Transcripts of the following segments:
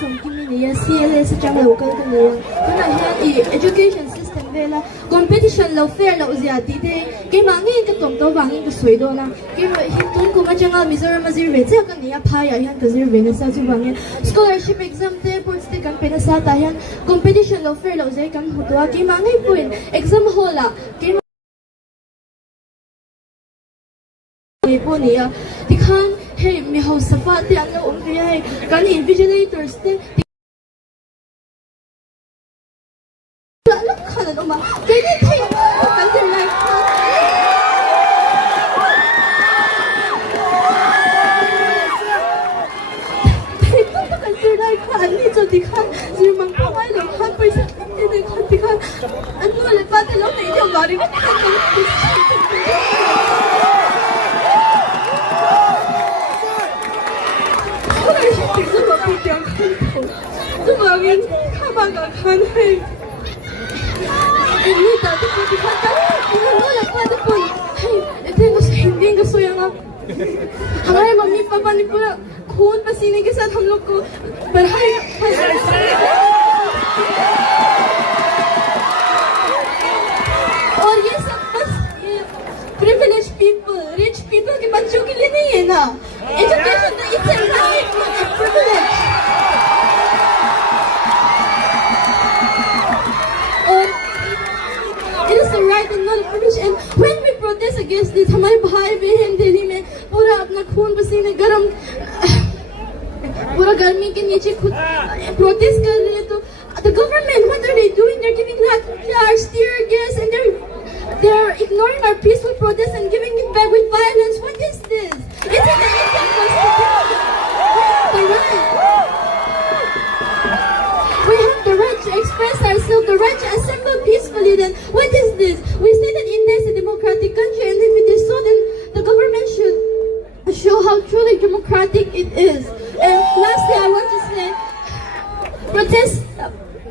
som kimi niya CLS sa local kaniya. Kuna hiyan education system vela competition law fair law uzyati de kay mangin ka tomto bangin ka soido na kay hitun ko machanga Mizoram Mazirve sa kaniya phaya hiyan ka zirve na sa ju bangin scholarship exam de points de kan penasa ta hiyan competition law fair law uzay kan hutwa kay mangin point exam hola kay po niya dikhan hey mi ho safa te ang om kaya hey kan invigilators te lak khalan oma kaya hey kan te like hey kan te like kan ni jo dikhan sir mang pawai lo khan paisa te khan dikhan anu le pa te lo nei jo gari ko Tumangin, kabagakan hey. Ini tadi dikata, ini wala pa pun. Hey, hindi gusto yang आप. हमारे mummy papa ने पूरा खून पसीने के साथ हम लोग को पढ़ाई और ये सब बस privileged people, rich people के बच्चों के लिए नहीं है ना. Education it's a right, not a privilege. It is a right and not a privilege. And when we protest against this, हमारे भाई बहन दिल्ली में पूरा अपना खून पसीने गरम पूरा गर्मी के नीचे खुद protest कर रहे हैं तो the government what are they doing? They're giving lacular tear gas and they're ignoring our peaceful protest and giving it back with violence. What is this? It's in the Indian Constitution. We have the right to express ourselves, the right to assemble peacefully. Then what is this? We say that India is a democratic country, and if it is so, then the government should show how truly democratic it is. And lastly, I want to say,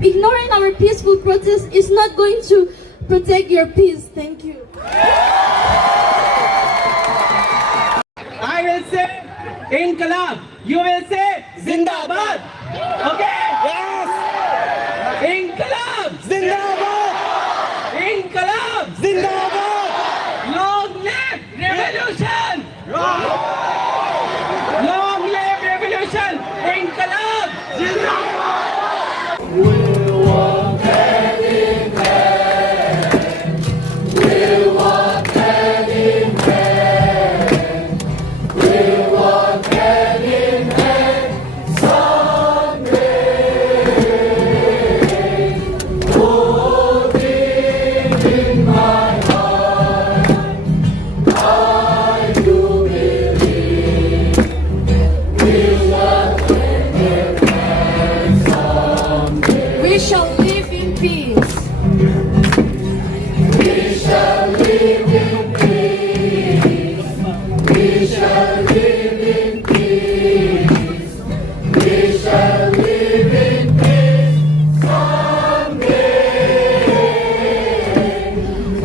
ignoring our peaceful protest is not going to protect your peace. Thank you. I will say Inqilab. You will say Zindabad. Okay? Yes. Inqilab. Zindabad. Inqilab. Zindabad. Long live revolution. Long live revolution. Inqilab. Zindabad. We shall live in peace. We shall live in peace. We shall live in peace. We shall live in peace someday.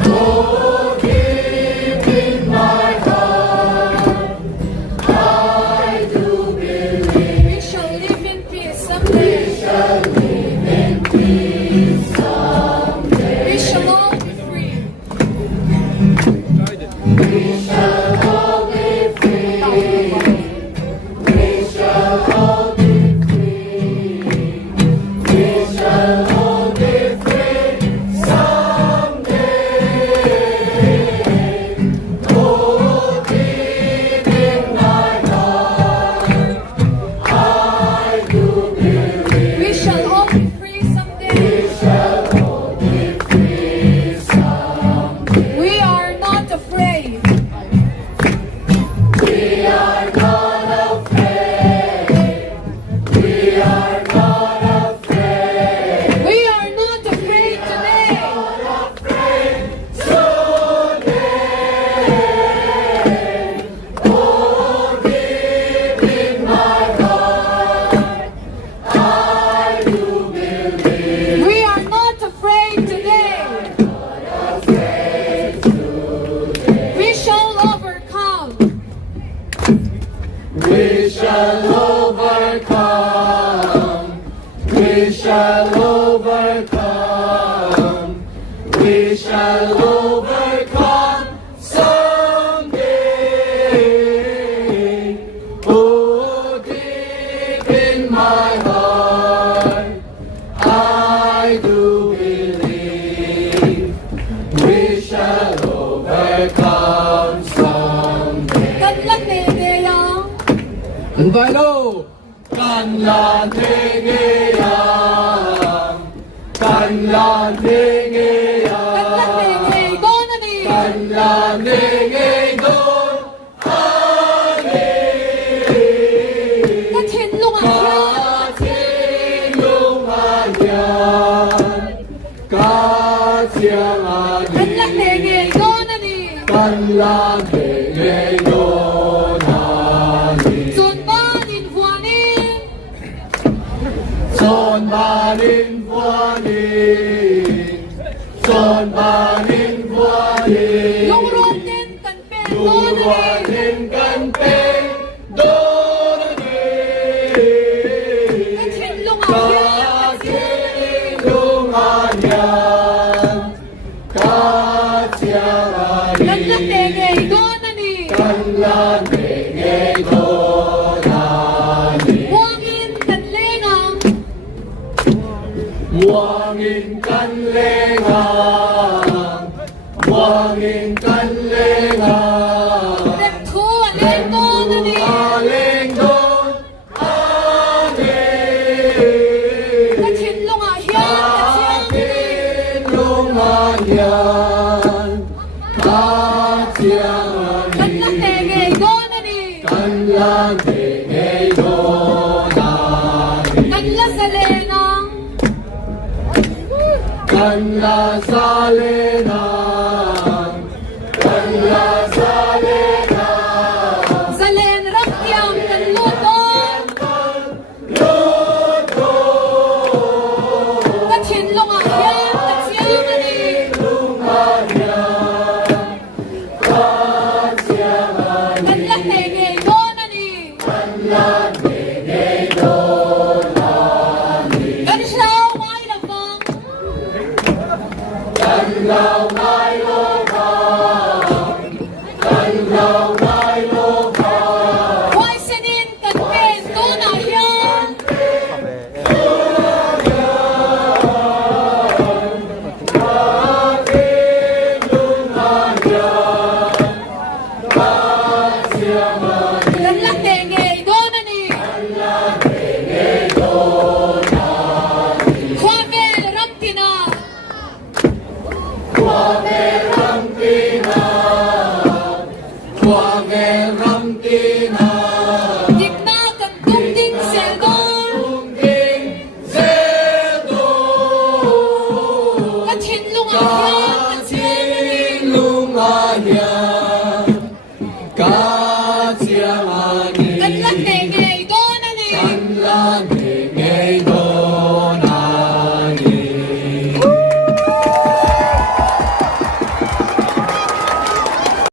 Oh, deep in my heart, I do believe. We shall live in peace someday. We shall live in peace someday. We shall all be free. We shall all be free. We shall all be free. We shall all be free someday. Oh, deep in my heart, I do believe. We shall all be free someday. We shall all be free someday. We are not afraid. We are not afraid. We are not afraid. We are not afraid today. Not afraid today. Oh, deep in my heart, I do believe. We are not afraid today. Not afraid today. We shall overcome. We shall overcome. Bailo! Kanlandingiyang, kanlandingiyang, Kanlandingay donani. kanlandingiyang, Katinlungan. Kasyang Kanlandingay donani. kanlandingiyang, Sunbanin buwanin. Son banin buwanin, son banin buwanin, Lungrutin kanpen donani. luwanin kanpeng donani, Katinlungan. katilunganyan, kasyang Kanlandingay donani. kanlandingay donani, Buwangin kanlengang. buwangin kanlengang, buwangin kanlengang, Rekto alen donani. aling don, aling, Katinlungan hiyan. katilunganyan, kasyang Kanlandingay donani. kanlandingay donani, Kanlasalengang. kanlasalenang, kanlasalenang, Salen rakyang kanlutong. Katinlungan hiyan. Kasyangani. Kanlandingay donani. Kanslaw may labang. Kanlaw may lobang, kanlaw may lobang, Huwag sinin kanpen donahiyan. Kanlandingay donani. Huwag ramtina. Huwag